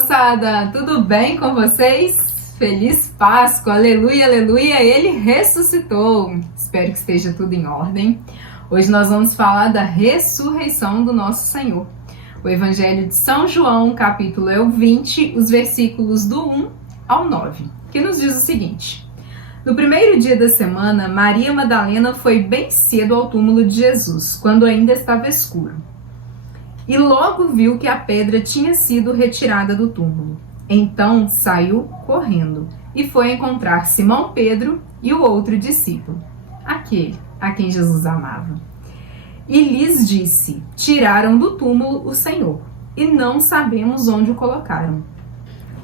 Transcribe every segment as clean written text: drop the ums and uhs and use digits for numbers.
moçada! Tudo bem com vocês? Feliz Páscoa! Aleluia, aleluia! Ele ressuscitou! Espero que esteja tudo em ordem. Hoje nós vamos falar da ressurreição do nosso Senhor. O Evangelho de São João, capítulo 20, os versículos do 1 ao 9, que nos diz o seguinte: No primeiro dia da semana, Maria Madalena foi bem cedo ao túmulo de Jesus, quando ainda estava escuro. E logo viu que a pedra tinha sido retirada do túmulo. Então saiu correndo e foi encontrar Simão Pedro e o outro discípulo, aquele a quem Jesus amava. E lhes disse: Tiraram do túmulo o Senhor, e não sabemos onde o colocaram.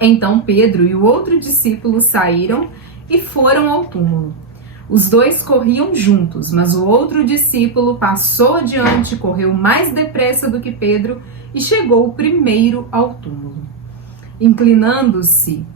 Então Pedro e o outro discípulo saíram e foram ao túmulo. Os dois corriam juntos, mas o outro discípulo passou adiante, correu mais depressa do que Pedro e chegou primeiro ao túmulo. Inclinando-se,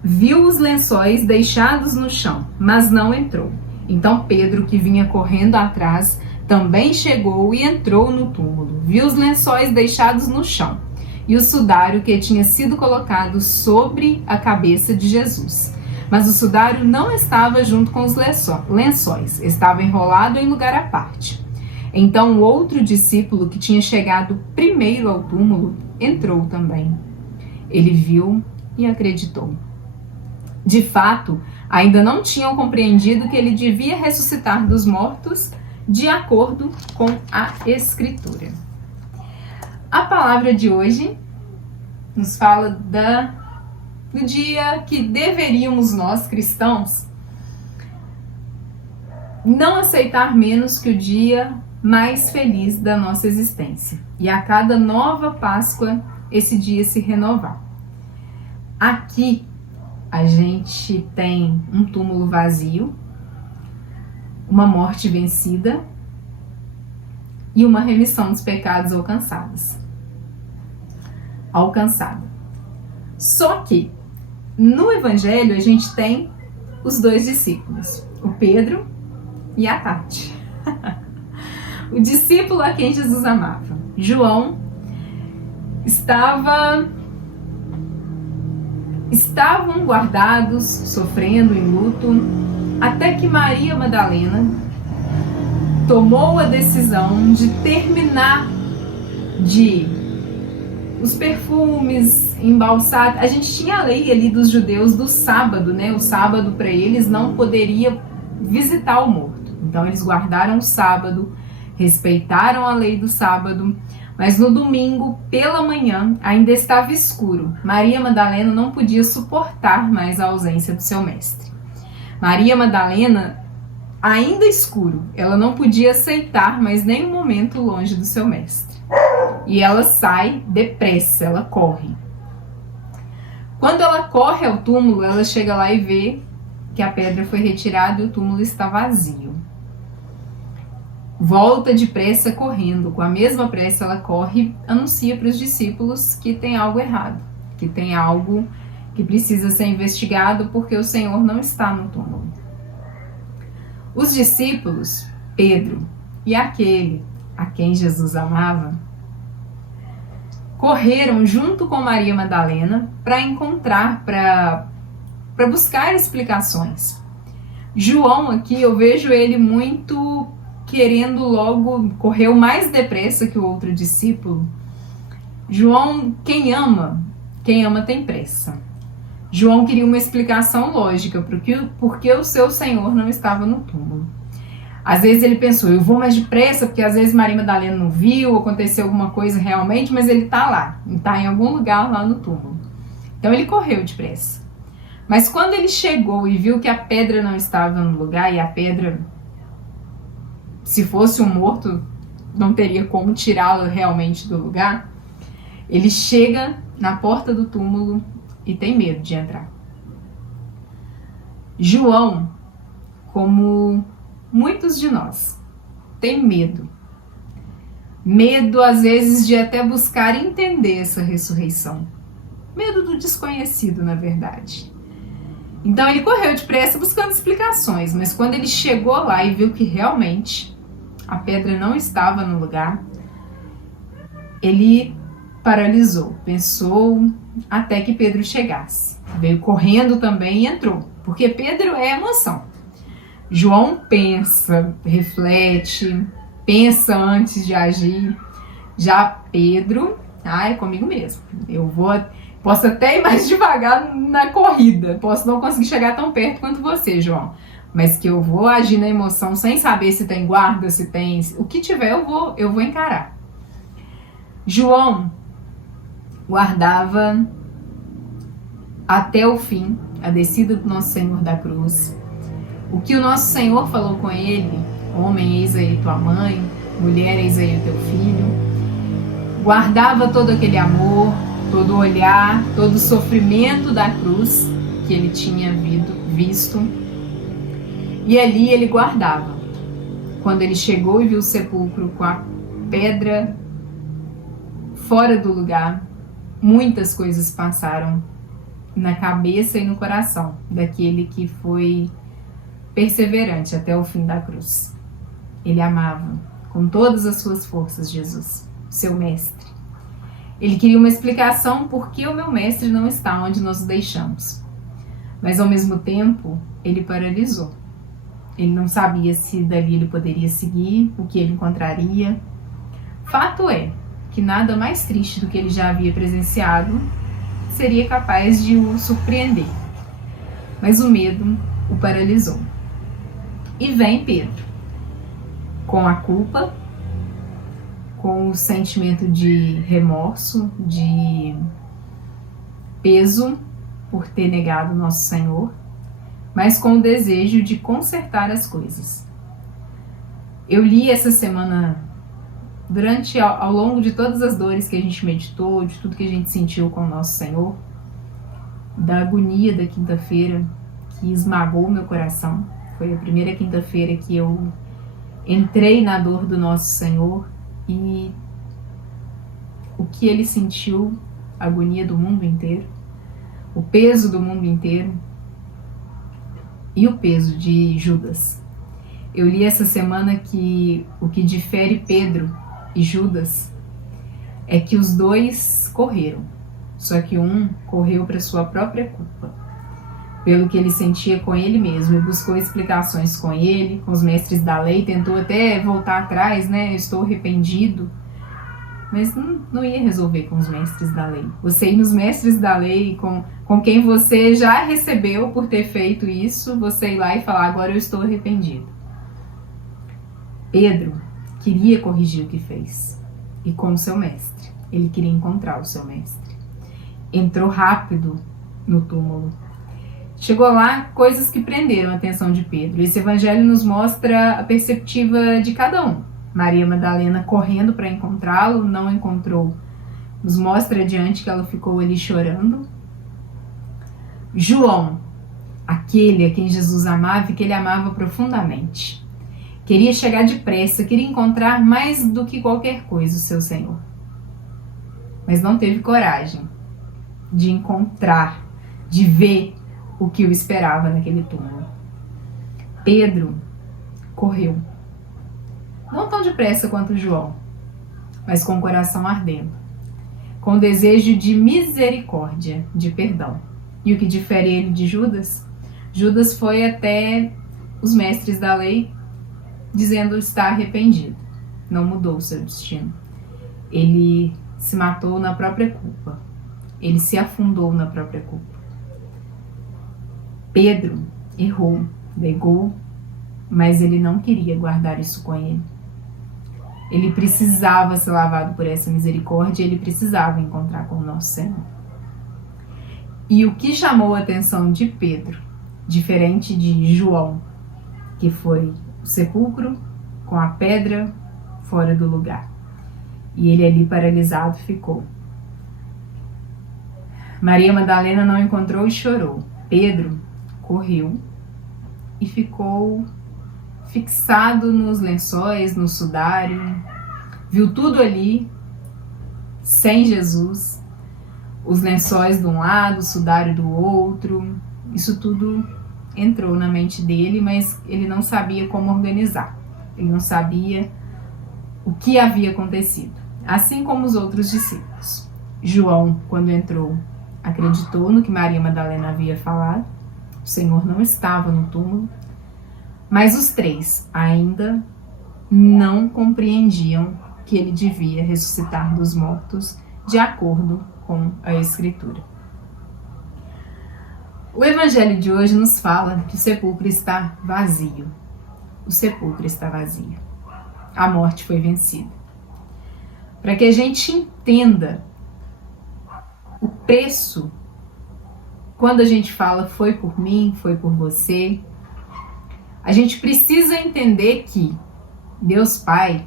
viu os lençóis deixados no chão, mas não entrou. Então Pedro, que vinha correndo atrás, também chegou e entrou no túmulo. Viu os lençóis deixados no chão e o sudário que tinha sido colocado sobre a cabeça de Jesus. Mas o sudário não estava junto com os lençóis, estava enrolado em lugar à parte. Então o outro discípulo, que tinha chegado primeiro ao túmulo, entrou também. Ele viu e acreditou. De fato, ainda não tinham compreendido que ele devia ressuscitar dos mortos, de acordo com a Escritura. A palavra de hoje nos fala do dia que deveríamos nós, cristãos, não aceitar menos que o dia mais feliz da nossa existência. E a cada nova Páscoa, esse dia se renovar. Aqui, a gente tem um túmulo vazio, uma morte vencida e uma remissão dos pecados alcançada. Só que no Evangelho a gente tem os dois discípulos, o Pedro e a Tati. O discípulo a quem Jesus amava. João estavam guardados, sofrendo em luto, até que Maria Madalena tomou a decisão de terminar os perfumes, embalsar. A gente tinha a lei ali dos judeus do sábado, né? O sábado para eles não poderia visitar o morto. Então eles guardaram o sábado, respeitaram a lei do sábado, mas no domingo, pela manhã, ainda estava escuro. Maria Madalena não podia suportar mais a ausência do seu mestre. Maria Madalena, ainda escuro, ela não podia aceitar mais nenhum momento longe do seu mestre. E ela sai depressa, ela corre. Quando ela corre ao túmulo, ela chega lá e vê que a pedra foi retirada e o túmulo está vazio. Volta depressa correndo, com a mesma pressa ela corre, anuncia para os discípulos que tem algo errado, que tem algo que precisa ser investigado porque o Senhor não está no túmulo. Os discípulos, Pedro e aquele a quem Jesus amava, correram junto com Maria Madalena para encontrar, para buscar explicações. João aqui, eu vejo ele muito querendo logo, correu mais depressa que o outro discípulo. João, quem ama tem pressa. João queria uma explicação lógica porque o seu Senhor não estava no túmulo. Às vezes ele pensou, eu vou mais depressa, porque às vezes Maria Madalena não viu, aconteceu alguma coisa realmente, mas ele está lá, está em algum lugar lá no túmulo. Então ele correu depressa. Mas quando ele chegou e viu que a pedra não estava no lugar, e a pedra, se fosse um morto, não teria como tirá-lo realmente do lugar, ele chega na porta do túmulo e tem medo de entrar. João, como muitos de nós, tem medo. Medo, às vezes, de até buscar entender essa ressurreição. Medo do desconhecido, na verdade. Então ele correu depressa buscando explicações, mas quando ele chegou lá e viu que realmente a pedra não estava no lugar, ele paralisou, pensou até que Pedro chegasse. Veio correndo também e entrou, porque Pedro é emoção. João pensa, reflete, pensa antes de agir. Já Pedro, é comigo mesmo. Posso até ir mais devagar na corrida, posso não conseguir chegar tão perto quanto você, João, mas que eu vou agir na emoção sem saber se tem guarda, se tem... O que tiver eu vou encarar. João guardava até o fim a descida do nosso Senhor da cruz. O que o nosso Senhor falou com ele: homem, eis aí tua mãe, mulher, eis aí o teu filho. Guardava todo aquele amor, todo o olhar, todo o sofrimento da cruz que ele tinha visto. E ali ele guardava. Quando ele chegou e viu o sepulcro com a pedra fora do lugar, muitas coisas passaram na cabeça e no coração daquele que foi perseverante até o fim da cruz. Ele amava com todas as suas forças Jesus, seu mestre. Ele queria uma explicação por que o meu mestre não está onde nós o deixamos. Mas ao mesmo tempo, ele paralisou. Ele não sabia se dali ele poderia seguir, o que ele encontraria. Fato é que nada mais triste do que ele já havia presenciado seria capaz de o surpreender. Mas o medo o paralisou. E vem Pedro, com a culpa, com o sentimento de remorso, de peso por ter negado nosso Senhor, mas com o desejo de consertar as coisas. Eu li essa semana, ao longo de todas as dores que a gente meditou, de tudo que a gente sentiu com o nosso Senhor, da agonia da quinta-feira que esmagou meu coração. Foi a primeira quinta-feira que eu entrei na dor do nosso Senhor e o que ele sentiu, a agonia do mundo inteiro, o peso do mundo inteiro e o peso de Judas. Eu li essa semana que o que difere Pedro e Judas é que os dois correram, só que um correu para sua própria culpa, pelo que ele sentia com ele mesmo, e buscou explicações com ele, com os mestres da lei, tentou até voltar atrás, né? Estou arrependido, mas não ia resolver com os mestres da lei. Você ir nos mestres da lei, com quem você já recebeu por ter feito isso, você ir lá e falar: agora eu estou arrependido. Pedro queria corrigir o que fez, e com o seu mestre, ele queria encontrar o seu mestre. Entrou rápido no túmulo. Chegou lá, coisas que prenderam a atenção de Pedro. Esse evangelho nos mostra a perspectiva de cada um. Maria Madalena correndo para encontrá-lo, não encontrou. Nos mostra adiante que ela ficou ali chorando. João, aquele a quem Jesus amava e que ele amava profundamente. Queria chegar depressa, queria encontrar mais do que qualquer coisa o seu Senhor. Mas não teve coragem de encontrar, de ver o que o esperava naquele túmulo. Pedro correu. Não tão depressa quanto João, mas com o coração ardendo, com desejo de misericórdia, de perdão. E o que difere ele de Judas? Judas foi até os mestres da lei dizendo estar arrependido. Não mudou o seu destino. Ele se matou na própria culpa. Ele se afundou na própria culpa. Pedro errou, negou, mas ele não queria guardar isso com ele. Ele precisava ser lavado por essa misericórdia, ele precisava encontrar com o nosso Senhor. E o que chamou a atenção de Pedro, diferente de João, que foi o sepulcro com a pedra fora do lugar, e ele ali paralisado ficou. Maria Madalena não encontrou e chorou. Pedro correu e ficou fixado nos lençóis, no sudário, viu tudo ali, sem Jesus, os lençóis de um lado, o sudário do outro, isso tudo entrou na mente dele, mas ele não sabia como organizar, ele não sabia o que havia acontecido, assim como os outros discípulos. João, quando entrou, acreditou no que Maria Madalena havia falado. O Senhor não estava no túmulo, mas os três ainda não compreendiam que ele devia ressuscitar dos mortos de acordo com a Escritura. O Evangelho de hoje nos fala que o sepulcro está vazio. O sepulcro está vazio. A morte foi vencida. Para que a gente entenda o preço, quando a gente fala foi por mim, foi por você, a gente precisa entender que Deus Pai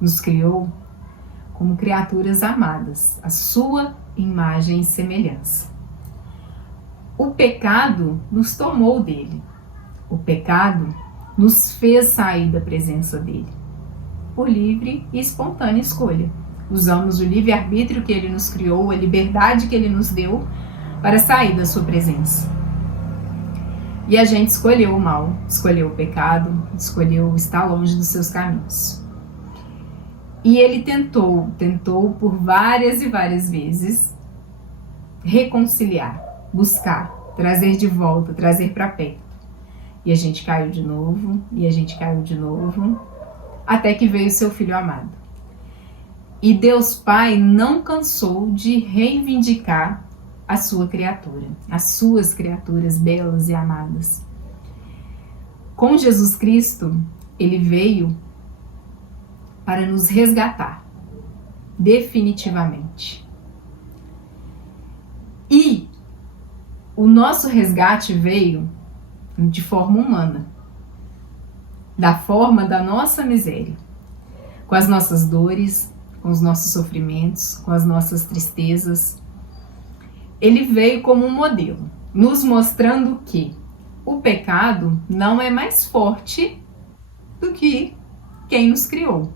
nos criou como criaturas amadas, a sua imagem e semelhança. O pecado nos tomou dele. O pecado nos fez sair da presença dele, por livre e espontânea escolha. Usamos o livre-arbítrio que ele nos criou, a liberdade que ele nos deu para sair da sua presença. E a gente escolheu o mal, escolheu o pecado, escolheu estar longe dos seus caminhos. E ele tentou por várias e várias vezes reconciliar, buscar, trazer de volta, trazer para perto. E a gente caiu de novo, e a gente caiu de novo, até que veio o seu Filho amado. E Deus Pai não cansou de reivindicar a sua criatura, as suas criaturas belas e amadas. Com Jesus Cristo, ele veio para nos resgatar, definitivamente. E o nosso resgate veio de forma humana, da forma da nossa miséria, com as nossas dores, com os nossos sofrimentos, com as nossas tristezas. Ele veio como um modelo, nos mostrando que o pecado não é mais forte do que quem nos criou.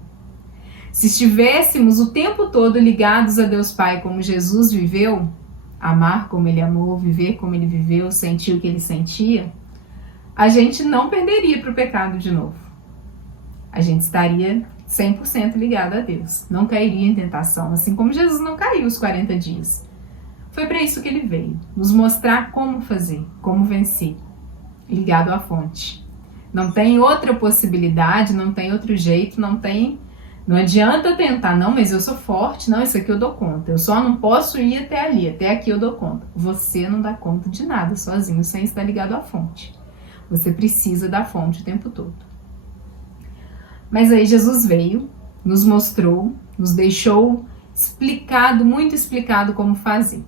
Se estivéssemos o tempo todo ligados a Deus Pai como Jesus viveu, amar como ele amou, viver como ele viveu, sentir o que ele sentia, a gente não perderia para o pecado de novo. A gente estaria 100% ligado a Deus, não cairia em tentação, assim como Jesus não caiu os 40 dias. Foi para isso que ele veio, nos mostrar como fazer, como vencer, ligado à fonte. Não tem outra possibilidade, não tem outro jeito, não adianta tentar, não, mas eu sou forte, não, isso aqui eu dou conta, eu só não posso ir até ali, até aqui eu dou conta. Você não dá conta de nada sozinho, sem estar ligado à fonte. Você precisa da fonte o tempo todo. Mas aí Jesus veio, nos mostrou, nos deixou explicado, muito explicado como fazer.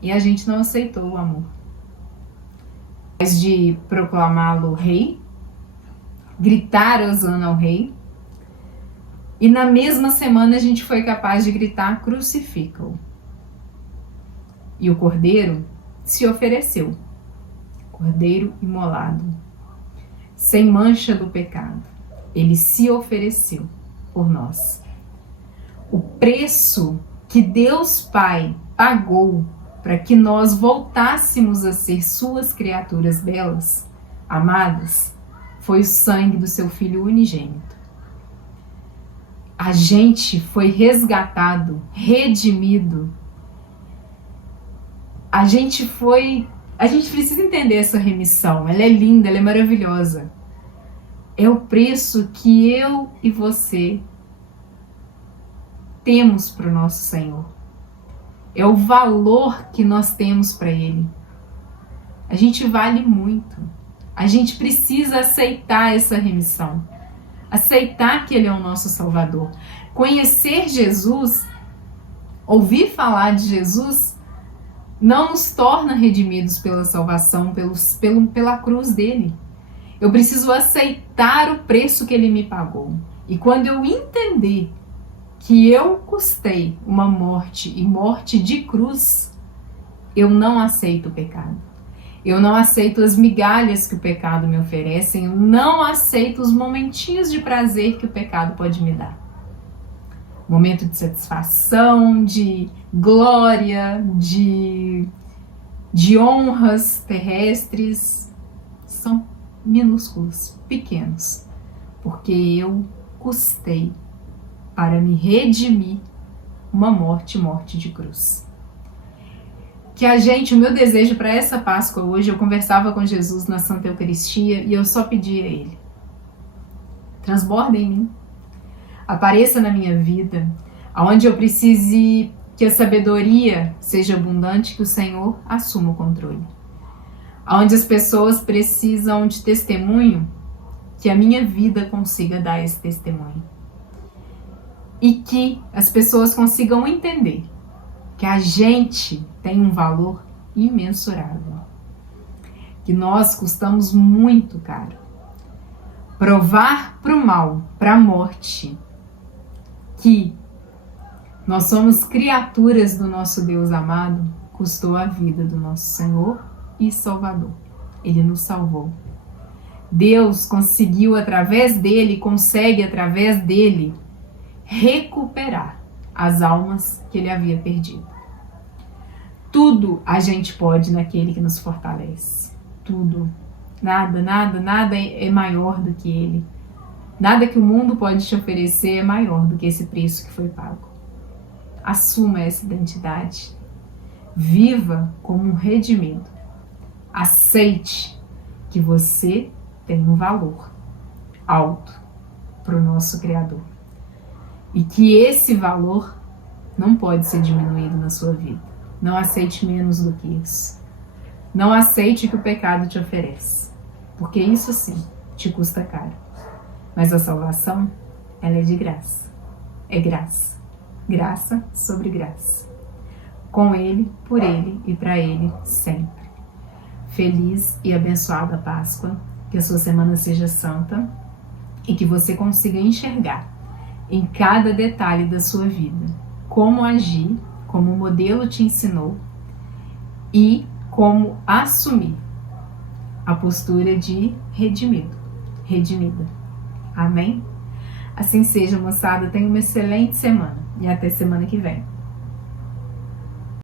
E a gente não aceitou o amor. Ao invés de proclamá-lo rei, gritar hosana ao rei, e na mesma semana a gente foi capaz de gritar crucifica-o. E o cordeiro se ofereceu, cordeiro imolado, sem mancha do pecado. Ele se ofereceu por nós. O preço que Deus Pai pagou para que nós voltássemos a ser suas criaturas belas, amadas, foi o sangue do seu Filho unigênito. A gente foi resgatado, redimido. A gente precisa entender essa remissão. Ela é linda, ela é maravilhosa. É o preço que eu e você temos para o nosso Senhor. É o valor que nós temos para Ele. A gente vale muito. A gente precisa aceitar essa remissão. Aceitar que Ele é o nosso Salvador. Conhecer Jesus, ouvir falar de Jesus, não nos torna redimidos pela salvação, pela cruz dele. Eu preciso aceitar o preço que ele me pagou. E quando eu entender que eu custei uma morte, e morte de cruz, eu não aceito o pecado. Eu não aceito as migalhas que o pecado me oferece. Eu não aceito os momentinhos de prazer que o pecado pode me dar. Momento de satisfação, de glória, de honras terrestres, são minúsculos, pequenos, porque eu custei para me redimir uma morte de cruz. Que o meu desejo para essa Páscoa hoje, eu conversava com Jesus na Santa Eucaristia e eu só pedi a Ele: transborda em mim, apareça na minha vida, aonde eu precise que a sabedoria seja abundante, que o Senhor assuma o controle. Aonde as pessoas precisam de testemunho, que a minha vida consiga dar esse testemunho. E que as pessoas consigam entender que a gente tem um valor imensurável. Que nós custamos muito caro. Provar para o mal, para a morte, que nós somos criaturas do nosso Deus amado, custou a vida do nosso Senhor e Salvador. Ele nos salvou. Deus conseguiu através dele, consegue através dele, recuperar as almas que ele havia perdido. Tudo a gente pode naquele que nos fortalece. Tudo. Nada é maior do que ele. Nada que o mundo pode te oferecer é maior do que esse preço que foi pago. Assuma essa identidade. Viva como um redimido. Aceite que você tem um valor alto para o nosso Criador. E que esse valor não pode ser diminuído na sua vida. Não aceite menos do que isso. Não aceite o que o pecado te oferece. Porque isso sim te custa caro. Mas a salvação, ela é de graça. É graça. Graça sobre graça. Com Ele, por Ele e para Ele sempre. Feliz e abençoada Páscoa. Que a sua semana seja santa e que você consiga enxergar em cada detalhe da sua vida como agir, como o modelo te ensinou e como assumir a postura de redimido, redimida. Amém? Assim seja, moçada. Tenha uma excelente semana e até semana que vem.